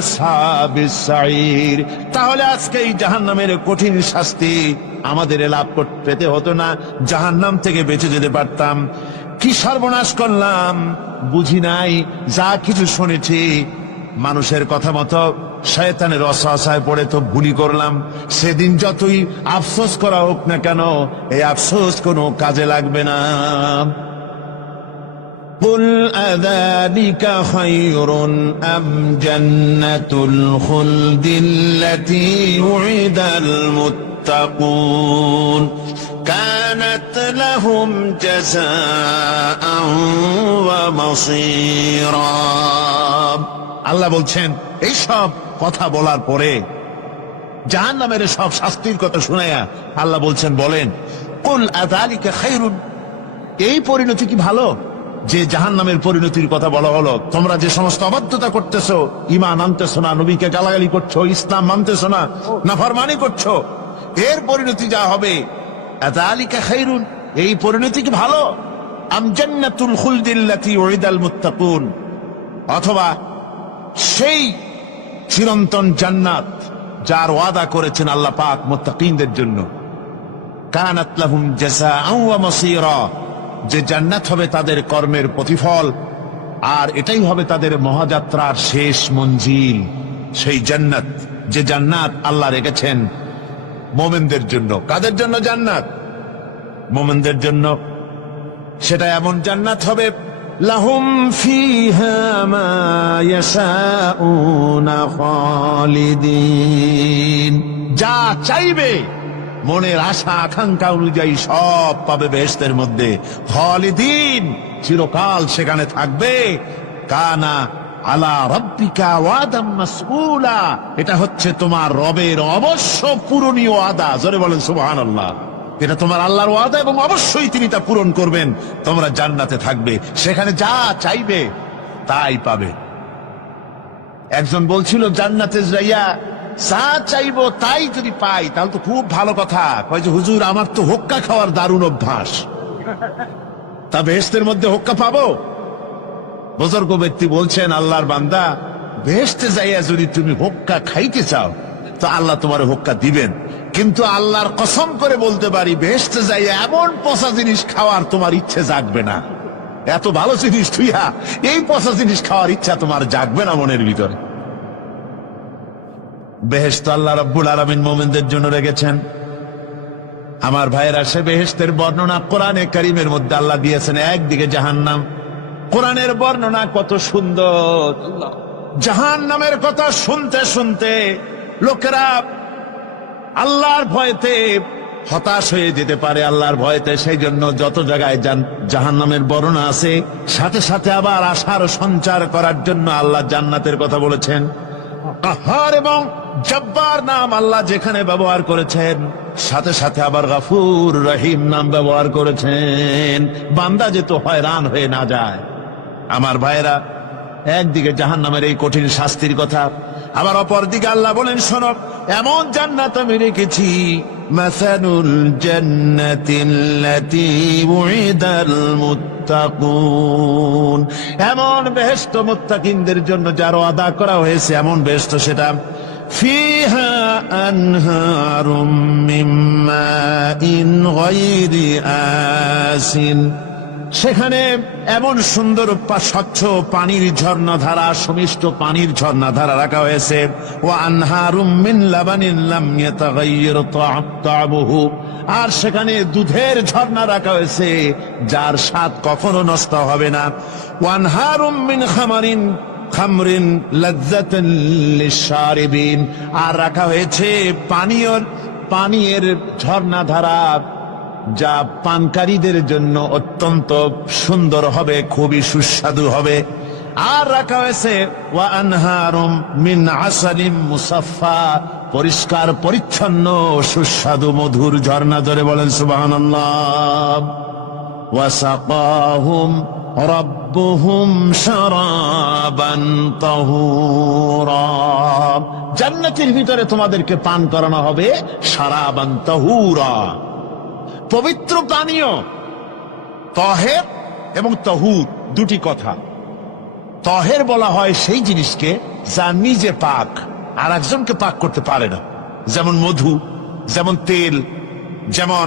আসহাবিস সাঈর, তাহলে আজকে এই জাহান্নামের কঠিন শাস্তি আমাদের লাভ পেতে হতো না, জাহান্নাম থেকে বেঁচে যেতে পারতাম। কি সর্বনাশ করলাম বুঝি নাই, যা কিছু শুনেছি মানুষের কথা মতো শয়তানের ওয়াসওয়াসায় পড়ে তো ভুলই করলাম। সেদিন যতই আফসোস করা হোক না কেন, এই আফসোস কোনো কাজে লাগবে না। কুল আযালিকা খায়রুন আম জান্নাতুল খুলদিল্লাতী উইদাল মুত্তাকুন কানাত লাহুম জাযাআন ওয়া মাসীরা। আল্লাহ বলছেন এইসব কথা বলার পরে, জাহান্নামের সব শাস্তির কথা শুনাইয়া আল্লাহ বলছেন বলেন কুল আযালিকা খায়রুন, এই পরিণতি কি ভালো যে জাহান্নামের পরিণতির কথা বলা হলো? তোমরা যে সমস্ত অবাধ্যতা করতেছো, ঈমান আনতেছো না, নবীকে গালাগালি করছো, ইসলাম মানতেছো না, নাফরমানি করছো, এর পরিণতি যা হবে, আযালিকা খায়রুন, এই পরিণতি কি ভালো? আম জান্নাতুল খুলদিল্লাতী উইদাল মুত্তাকুন, অথবা সেই চিরন্তন জান্নাত যার ওয়াদা করেছেন আল্লাহ পাক মুত্তাকিনদের জন্য। কানাত লাহুম জাযাআন ওয়া মাসীরা, যে জান্নাত হবে তাদের কর্মের প্রতিফল, আর এটাই হবে তাদের মহাযাত্রার শেষ মঞ্জিল। সেই জান্নাত, যে জান্নাত আল্লাহ রেখেছেন মুমিনদের জন্য। কাদের জন্য জান্নাত? মুমিনদের জন্য। সেটা এমন জান্নাত হবে লাহুম ফিহা মা ইয়াশাউনা খালিদিন, যা চাইবে মনের আশা আকাঙ্ক্ষা অনুযায়ী সব পাবে বেহেশতের মধ্যে। খালিদিন, চিরকাল সেখানে থাকবে। কানা আলা রাব্বিকা ওয়াদাম মাসউলা, এটা হচ্ছে তোমার রবের অবশ্য পূরণীয় ওয়াদা। জোরে বলেন সুবহানাল্লাহ। এটা তোমার আল্লাহর ওয়াদা এবং অবশ্যই তিনি তা পূরণ করবেন। তোমরা জান্নাতে থাকবে, সেখানে যা চাইবে তাই পাবে। একজন বলছিল জান্নাতে যাইয়া যা চাইবো তাই যদি পাই তাহলে তো খুব ভালো কথা। কয় যে হুজুর আমার তো হোক্কা খাওয়ার দারুণ অভ্যাস, তা বেহেশতের মধ্যে হোক্কা পাবো? বুজুর্গ ব্যক্তি বলছেন আল্লাহর বান্দা, বেহেশতে যাইয়া যদি তুমি হোক্কা খাইতে চাও তো আল্লাহ তোমার হোক্কা দিবেন, কিন্তু আল্লাহর কসম করে বলতে পারি বেহেশতে যাইয়া এমন পচা জিনিস খাওয়ার তোমার ইচ্ছে জাগবে না। এত ভালো জিনিস তুইয়া এই পচা জিনিস খাওয়ার ইচ্ছা তোমার জাগবে না মনের ভিতরে। বেহেশত আল্লাহ রাব্বুল আলামিন মুমিনদের জন্য রেখেছেন। আমার ভাইয়েরা, সে বেহেশতের বর্ণনা কোরআনে কারীমের মধ্যে আল্লাহ দিয়েছেন। একদিকে জাহান্নাম, কোরআনের বর্ণনা কত সুন্দর। জাহান্নামের কথা শুনতে শুনতে লোকেরা আল্লাহর ভয়তে হতাশ হয়ে যেতে পারে আল্লাহর ভয়তে। সেই জন্য যত জায়গায় জাহান্নামের বর্ণনা আছে, সাথে সাথে আবার আশার সঞ্চার করার জন্য আল্লাহ জান্নাতের কথা বলেছেন। কাহ্হার এবং জব্বার নাম আল্লাহ যেখানে ব্যবহার করেছেন, সাথে সাথে আবার গফুর রহিম নাম ব্যবহার করেছেন, বান্দা যেত হয়রান হয়ে না যায়। আমার ভাইরা, একদিকে জাহান্নামের এই কঠিন শাস্তির কথা, আবার অপর দিকে আল্লাহ বলেন, শোনো, এমন জান্নাত আমি রেখেছি, মাসালুল জান্নাতিল্লাতী উইদাল মুত্তাকুন, এমন বেহেশত মুত্তাকিনদের জন্য যার ওয়াদা করা হয়েছে, এমন বেহেশত সেটা, ফিহা আনহারুম মিন মাইন গায়রি আসিন, সেখানে এমন সুন্দর স্বচ্ছ পানির ঝর্ণাধারা, সুমিষ্ট পানির ঝর্ণাধারা রাখা হয়েছে। ওয়া আনহারুম মিন লাবানিন লাম ইয়াতাগায়্যার তা'আমুহু, আর সেখানে দুধের ঝর্ণা রাখা হয়েছে যার স্বাদ কখনো নষ্ট হবে না। ওয়া আনহারুম মিন খামরিন লাযযাতান লিশ-শারিবিন, আর রাখা হয়েছে পানীয়ের ঝর্ণাধারা যা পানকারীদের জন্য অত্যন্ত সুন্দর হবে, খুবই সুস্বাদু হবে। আর রাখা হয়েছে ওয়া আনহারুম মিন আসালিম মুসাফফা, পরিষ্কার পরিচ্ছন্ন সুস্বাদু মধুর ঝর্ণা। ধরে বলেন সুবহানাল্লাহ। ওয়া সাকাহুম রাব্বুহুম শারাবান তাহুরা, জান্নাতের ভিতরে তোমাদেরকে পান করানো হবে শারাবান তাহুরা, পবিত্র পানীয়। তাহের এবং তাহুর দুটি কথা। তাহের বলা হয় সেই জিনিসকে যা নিজে পাক, আর একজনকে পাক করতে পারে না, যেমন মধু, যেমন তেল, যেমন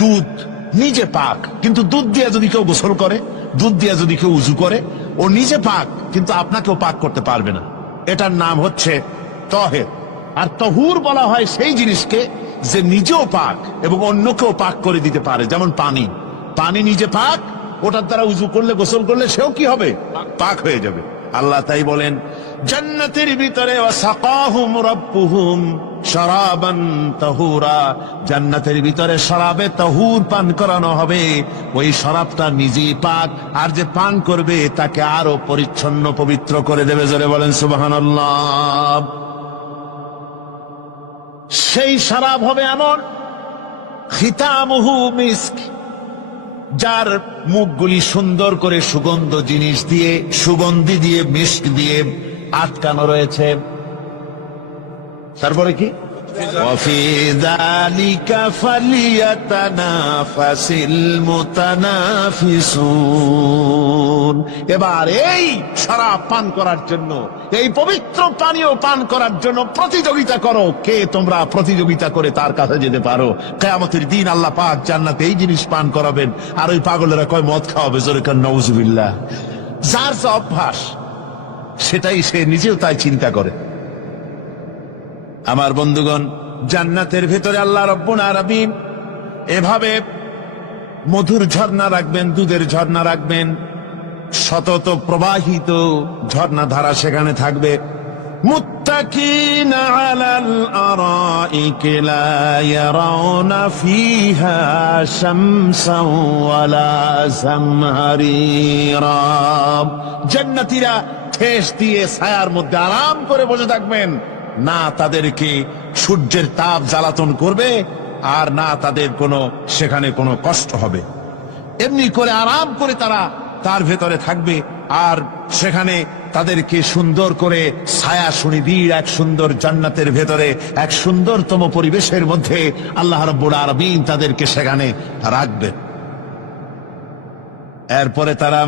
দুধ নিজে পাক, কিন্তু দুধ দিয়ে যদি কেউ গোসল করে, দুধ দিয়ে যদি কেউ উজু করে, ও নিজে পাক, কিন্তু আপনাকেও পাক করতে পারবে না। এটার নাম হচ্ছে তাহের। আর তাহুর বলা হয় সেই জিনিসকে যে নিজেও পাক এবং অন্যকেও পাক করে দিতে পারে, যেমন পানি। পানি নিজে পাক, ওটার দ্বারা উজু করলে, গোসল করলে সেও কি হবে? পাক হয়ে যাবে। আল্লাহ তাই বলেন, জান্নাতের ভিতরে ওয়াসাকাহুম রাব্বুহুম শারাবান তাহুরা, জান্নাতের ভিতরে শরাবে তাহুর পান করানো হবে। ওই শরাবটা নিজেই পাক, আর যে পান করবে তাকে আরো পরিচ্ছন্ন পবিত্র করে দেবে। জোরে বলেন সুবহানাল্লাহ। সেই শরাব হবে এমন, খিতামুহু মিস্ক, যার মুখগুলি সুন্দর করে সুগন্ধ জিনিস দিয়ে, সুগন্ধি দিয়ে, মিস্ক দিয়ে আটকানো রয়েছে। তারপরে কি? ওয়াফি যালিকা ফালিয়াতানাফাসিল মুতানাফিসুন, এবার এই শরাব পান করার জন্য, এই পবিত্র পানীয় পান করার জন্য প্রতিযোগিতা করো, কে তোমরা প্রতিযোগিতা করে তার কাছে যেতে পারো। কিয়ামতের দিন আল্লাহ পাক জান্নাতে এই জিনিস পান করাবেন, আর ওই পাগলেরা কয় মদ খাওয়াবে। জোরে কান নাউজুবিল্লাহ। যার যা অভ্যাস সেটাই সে নিজেও তাই চিন্তা করে। আমার বন্ধুগণ, জান্নাতের ভেতরে আল্লাহ রব্বুল আলামিন এভাবে মধুর ঝর্ণা রাখবেন, দুধের ঝর্ণা রাখবেন, সতত প্রবাহিত ঝর্ণা ধারা সেখানে থাকবে। মুত্তাকিনা আলাল আরাইকি লা ইয়ারাউনা ফিহা শামসান ওয়ালা জামহারিরা, জান্নাতীরা ঠেস দিয়ে ছায়ার মধ্যে আরাম করে বসে থাকবেন, না তাদেরকে সূর্যের তাপ জ্বালাতন করবে, আর না তাদের সেখানে কোনো কষ্ট হবে। এমনি করে আরাম করে তারা তার ভেতরে থাকবে, আর সেখানে তাদেরকে সুন্দর করে ছায়া সুনিবিড় এক সুন্দর জান্নাতের ভেতরে, এক সুন্দরতম পরিবেশের মধ্যে আল্লাহ রাব্বুল আলামিন তাদেরকে সেখানে রাখবেন। এরপরে তারা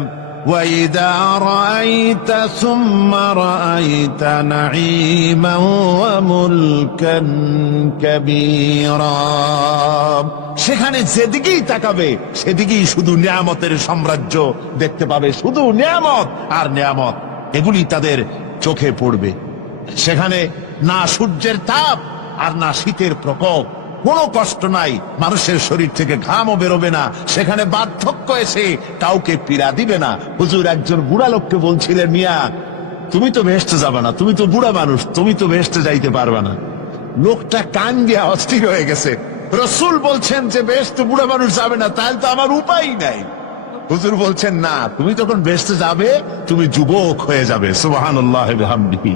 وَإِذَا رَأَيْتَ ثُمَّ رَأَيْتَ نَعِيمًا وَمُلْكًا كَبِيرًا, সেখানে যেদিকেই তাকাবে সেদিকেই শুধু নিয়ামতের সাম্রাজ্য দেখতে পাবে, শুধু নিয়ামত আর নিয়ামত, এগুলি তাদের চোখে পড়বে। সেখানে না সূর্যের তাপ আর না শীতের প্রকোপ, কোনো কষ্ট নাই, মানুষের শরীর থেকে ঘামও বেরোবে না, সেখানে বার্ধক্য এসে কাউকে পীড়া দিবে না। হুজুর একজন বুড়া লোককে বলছিলেন, মিয়া তুমি তো বেহেশতে যাবে না, তুমি তো বুড়া মানুষ, তুমি তো বেহেশতে যাইতে পারবে না। লোকটা কান দিয়ে অস্থির হয়ে গেছে। রসুল বলছেন যে বেহেশতে বুড়া মানুষ যাবে না, তাহলে তো আমার উপায় নাই। হুজুর বলছেন না, তুমি যখন বেহেশতে যাবে তুমি যুবক হয়ে যাবে। সুবহানাল্লাহ ওয়া বিহামদিহি।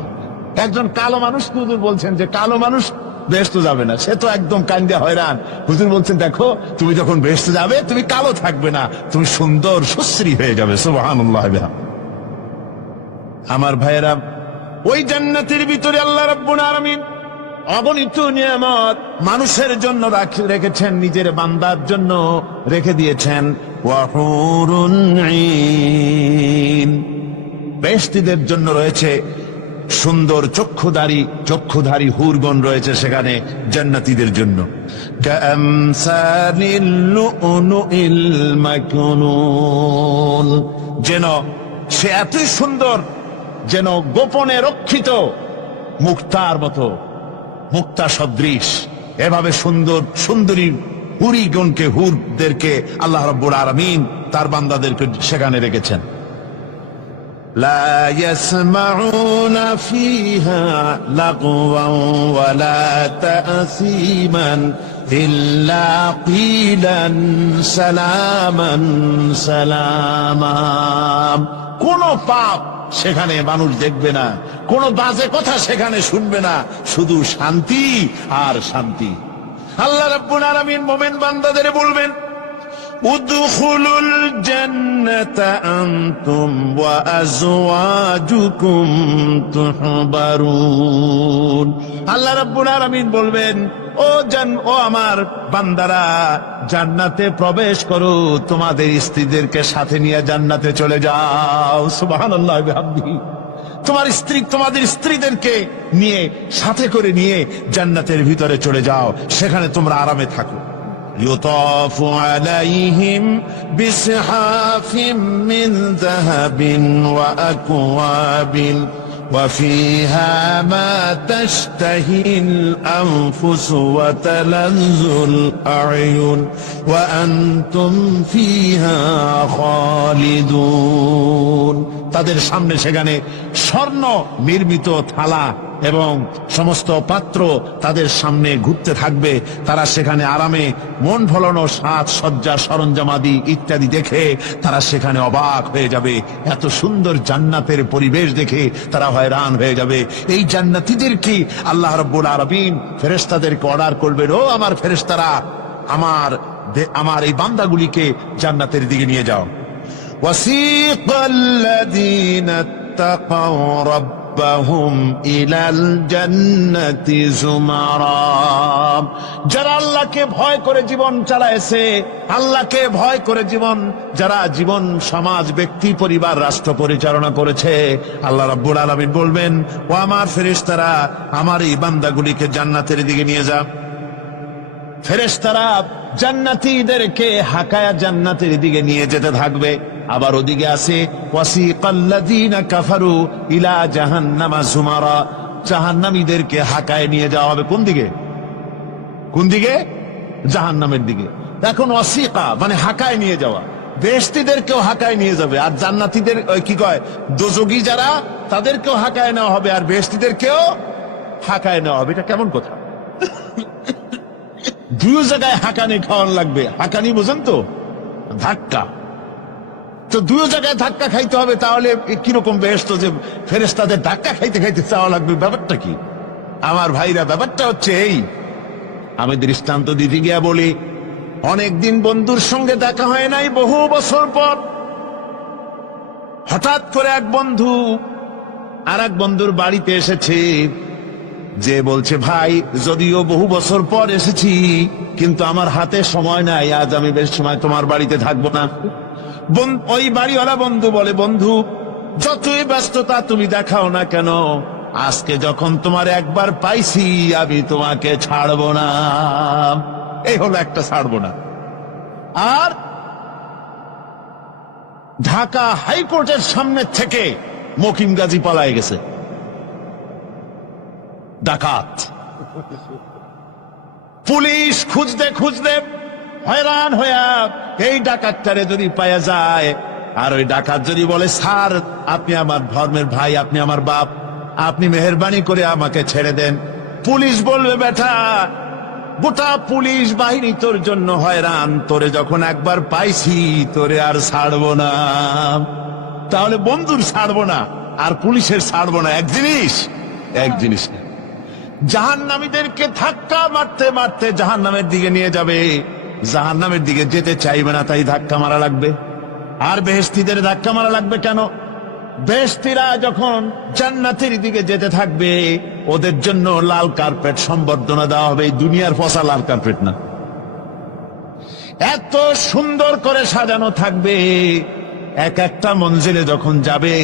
একজন কালো মানুষ হুজুর বলছেন যে কালো মানুষ বেহেশতে যাবে না, সে তো একদম কান দিয়ে হয়রান। হুজুর বলছেন দেখো, তুমি যখন বেহেশতে যাবে তুমি কালো থাকবে না, তুমি সুন্দর সুশ্রী হয়ে যাবে। সুবহানাল্লাহ ওয়া বিহামদিহি। আমার ভাইয়েরা, ওই জান্নাতের ভিতরে আল্লাহ রাব্বুল আলামিন অগণিত নিয়ামত মানুষের জন্য রেখেছেন, নিজের বান্দার জন্য রেখে দিয়েছেন। ওয়া হুরুন ঈন, বেহেশতীদের জন্য রয়েছে সুন্দর চক্ষুধারী হুরগণ রয়েছে সেখানে জান্নাতীদের জন্য। কাআমসালিল লুউলুইল মাকনুন, যেন সে এতই সুন্দর, যেন গোপনে রক্ষিত মুক্তার মতো, মুক্তা সদৃশ। এভাবে সুন্দরী হুরদেরকে আল্লাহ রাব্বুল আলামিন তার বান্দাদেরকে সেখানে রেখেছেন। লা ইয়াসমাউনা ফিহা লাগওয়ান ওয়ালা তাসীমান ইল্লা কিলান সালামান সালামা। কোন পাপ সেখানে মানুষ দেখবে না, কোন বাজে কথা সেখানে শুনবে না, শুধু শান্তি আর শান্তি। আল্লাহ রাব্বুল আলামিন মুমিন বান্দাদের বলবেন, উদখুলুল জান্নাতা আনতুম ওয়া আজওয়াজুকুম তুহবারুন। আল্লাহ রাব্বুল আলামিন বলবেন, ও আমার বান্দারা, জান্নাতে প্রবেশ করো, তোমাদের স্ত্রীদেরকে সাথে নিয়ে জান্নাতে চলে যাও। সুবহানাল্লাহ ওয়া বিহামদিহি। তোমাদের স্ত্রীদেরকে নিয়ে, সাথে করে নিয়ে জান্নাতের ভিতরে চলে যাও, সেখানে তোমরা আরামে থাকো। ইউতাফু আলাইহিম বিসহাফিম মিন যাহাবিন ওয়া আকওয়াবিন وفيها ما تشتهي الأنفس وتلذ الأعين وأنتم فيها خالدون। তাদের সামনে সেখানে স্বর্ণ নির্মিত থালা এবং সমস্ত পাত্র তাদের সামনে ঘুরতে থাকবে। তারা সেখানে আরামে মন ভোলানো সাজ সজ্জা সরঞ্জামাদি ইত্যাদি দেখে তারা সেখানে অবাক হয়ে যাবে। এত সুন্দর জান্নাতের পরিবেশ দেখে তারা হয়রান হয়ে যাবে। এই জান্নাতীদেরকে আল্লাহ রাব্বুল আলামিন ফেরেশতাদেরকে অর্ডার করবেন, ও আমার ফেরেশতারা, আমার এই বান্দাগুলিকে জান্নাতের দিকে নিয়ে যাও। ওয়াসিকাল্লাযীনা তাকাউ রাব্বাহুম ইলাল জান্নাতি যুমারা। যারা আল্লাহকে ভয় করে জীবন চালায়েছে, আল্লাহকে ভয় করে যারা জীবন সমাজ ব্যক্তি পরিবার রাষ্ট্র পরিচালনা করেছে, আল্লাহ রাব্বুল আলামিন বলবেন, ও আমার ফেরেশতারা, আমার এই বান্দাগুলিকে জান্নাতের দিকে নিয়ে যা। ফেরেশতারা জান্নাতীদেরকে হাকায়া জান্নাতের দিকে নিয়ে যেতে থাকবে। আবার ওদিকে আছে ওয়াসিকাল্লাযীনা কাফারু ইলা জাহান্নামা যুমারা, জাহান্নামীদেরকে হাকায় নিয়ে যাওয়া হবে কোন দিকে? জাহান্নামের দিকে। এখন ওয়াসিকা মানে হাকায় নিয়ে যাওয়া, বেহেশতীদেরকেও হাকায় নিয়ে যাবে, আর জান্নাতীদের কি কয় দোজখী যারা, তাদেরকেও হাকায় নেওয়া হবে, আর বেহেশতীদেরকেও হাকায় নেওয়া হবে। এটা কেমন কথা? দুই জায়গায় হাঁকানি খাওয়ান লাগবে। হাঁকানি বোঝেন তো? ধাক্কা। তো দুই জায়গায় ধাক্কা খাইতে হবে, তাহলে কিরকম বেহেশত যে ফেরেশতাদের ধাক্কা খাইতে খাইতে চাওয়া লাগবে? ব্যাপারটা কি আমার ভাইরা? ব্যাপারটা হচ্ছে এই, আমি দৃষ্টান্ত দিতে গিয়া বলি, অনেকদিন বন্ধুর সঙ্গে দেখা হয় নাই, বহু বছর পর হঠাৎ করে এক বন্ধু আর এক বন্ধুর বাড়িতে এসেছে, যে বলছে, ভাই যদিও বহু বছর পর এসেছি, কিন্তু আমার হাতে সময় নাই, আজ আমি বেশ সময় তোমার বাড়িতে থাকবো না। ওই বাড়িওয়ালা বন্ধু বলে, বন্ধু যতই ব্যস্ততা তুমি দেখাও না কেন, আজকে যখন তোমার একবার পাইছি, আমি তোমাকে ছাড়বো না। এই হলো একটা ছাড়বো না। আর ঢাকা হাইকোর্টের সামনে থেকে মকিম গাজী পালায় গেছে, ডাকাত। পুলিশ খুঁজতে হয়রান হইয়া এই ডাকাতটারে যদি পাওয়া যায়, আর ওই ডাকাত যদি বলে, স্যার আপনি আমার ধর্মের ভাই, আপনি আমার বাপ, আপনি মেহেরবানি করে আমাকে ছেড়ে দেন, পুলিশ বলবে বেটা গোটা পুলিশ বাহিনী তোর জন্য হয়রান, তোরে যখন একবার পাইছি তোরে আর ছাড়বো না। তাহলে বন্ধুর ছাড়বো না আর পুলিশের ছাড়বো না, এক জিনিস এক জিনিস। জাহান্নামীদেরকে ধাক্কা মারতে মারতে জাহান্নামের দিকে নিয়ে যাবে, জাহান্নামের দিকে যেতে চাইবে না, তাই ধাক্কা মারা লাগবে। আর বেহেশতীদের ধাক্কা মারা লাগবে কেন? বেহেশতীরা যখন জান্নাতের দিকে যেতে থাকবে ওদের জন্য লাল কার্পেট সম্বর্ধনা দেওয়া হবে, এই দুনিয়ার পচা লাল কার্পেট না, এত সুন্দর করে সাজানো থাকবে। এক একটা মঞ্জিলে যখন যাবে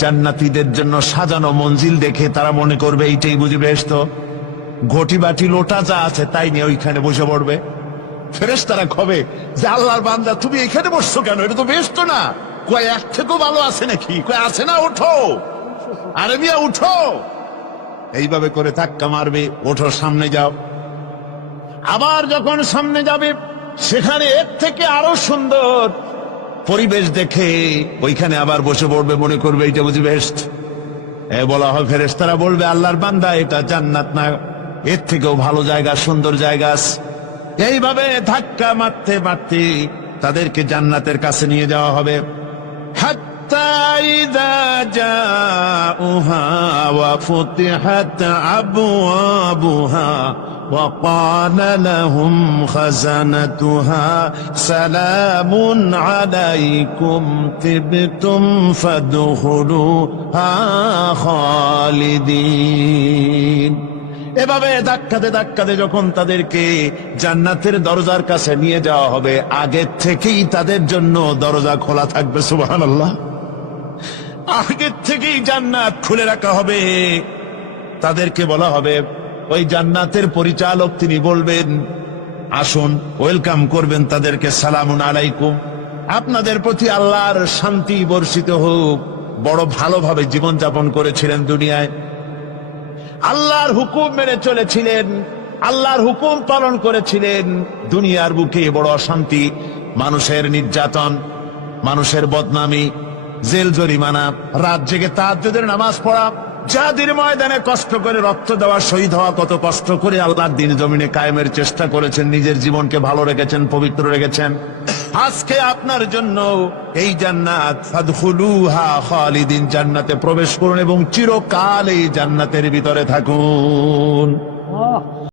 জান্নাতীদের জন্য সাজানো মঞ্জিল দেখে তারা মনে করবে এইটাই বুঝি বেহেশত। ঘটি বাটি লোটা যা আছে তাই নিয়ে ওইখানে বসে পড়বে। ফেরেশতারা কবে যে আল্লাহর বান্দা তুমি এখানে বসছো কেন, এটা তো বেহেশত না। কয় এক থেকেও ভালো আছে নাকি? কয় আছে না, ওঠো আরে মিয়া উঠো। এইভাবে করে ধাক্কা মারবে, ওঠো সামনে যাও। আবার যখন সামনে যাবে সেখানে এর থেকে আরো সুন্দর পরিবেশ দেখে ওইখানে আবার বসে পড়বে, মনে করবে এইটা বুঝি বেহেশত। বলা হয় ফেরেশতারা বলবে আল্লাহর বান্দা এটা জান্নাত না, এর থেকেও ভালো জায়গা, সুন্দর জায়গা আছে। এইভাবে ধাক্কা মারতে মারতে তাদেরকে জান্নাতের কাছে নিয়ে যাওয়া হবে। হাত্তা ইযা জাউহা ওয়া ফুতিহাত আবওয়াবুহা ওয়া ক্বালা লাহুম খাযানাতুহা সালামুন আলাইকুম তিবতুম ফাদখুলুহা খালিদিন। এভাবে ধাক্কাতে ধাক্কাতে যখন তাদেরকে জান্নাতের দরজার কাছে নিয়ে যাওয়া হবে আগের থেকেই তাদের জন্য দরজা খোলা থাকবে। সুবহানাল্লাহ, আগের থেকেই জান্নাত খুলে রাখা হবে। তাদেরকে বলা হবে, ওই জান্নাতের পরিচালক তিনি বলবেন আসুন, ওয়েলকাম করবেন তাদেরকে, সালামুন আলাইকুম, আপনাদের প্রতি আল্লাহর শান্তি বর্ষিত হোক। বড় ভালোভাবে জীবনযাপন করেছিলেন দুনিয়ায়, আল্লাহর হুকুম মেনে চলেছিলেন, আল্লাহর হুকুম পালন করেছিলেন। দুনিয়ার বুকে বড় অশান্তি, মানুষের নির্যাতন, মানুষের বদনামি, জেল জরিমানা, রাত জেগে তাহাজ্জুদের নামাজ পড়া, জাহাদের ময়দানে কষ্ট করে রক্ত দেওয়া, শহীদ হওয়া, কত কষ্ট করে আল্লাহর দ্বীন জমিনে কায়েমের চেষ্টা করেছেন, নিজের জীবনকে ভালো রেখেছেন, পবিত্র রেখেছেন। আজকে আপনার জন্য এই জান্নাত, ফাদখুলুহা খালিদিন, জান্নাতে প্রবেশ করুন এবং চিরকাল এই জান্নাতের ভিতরে থাকুন।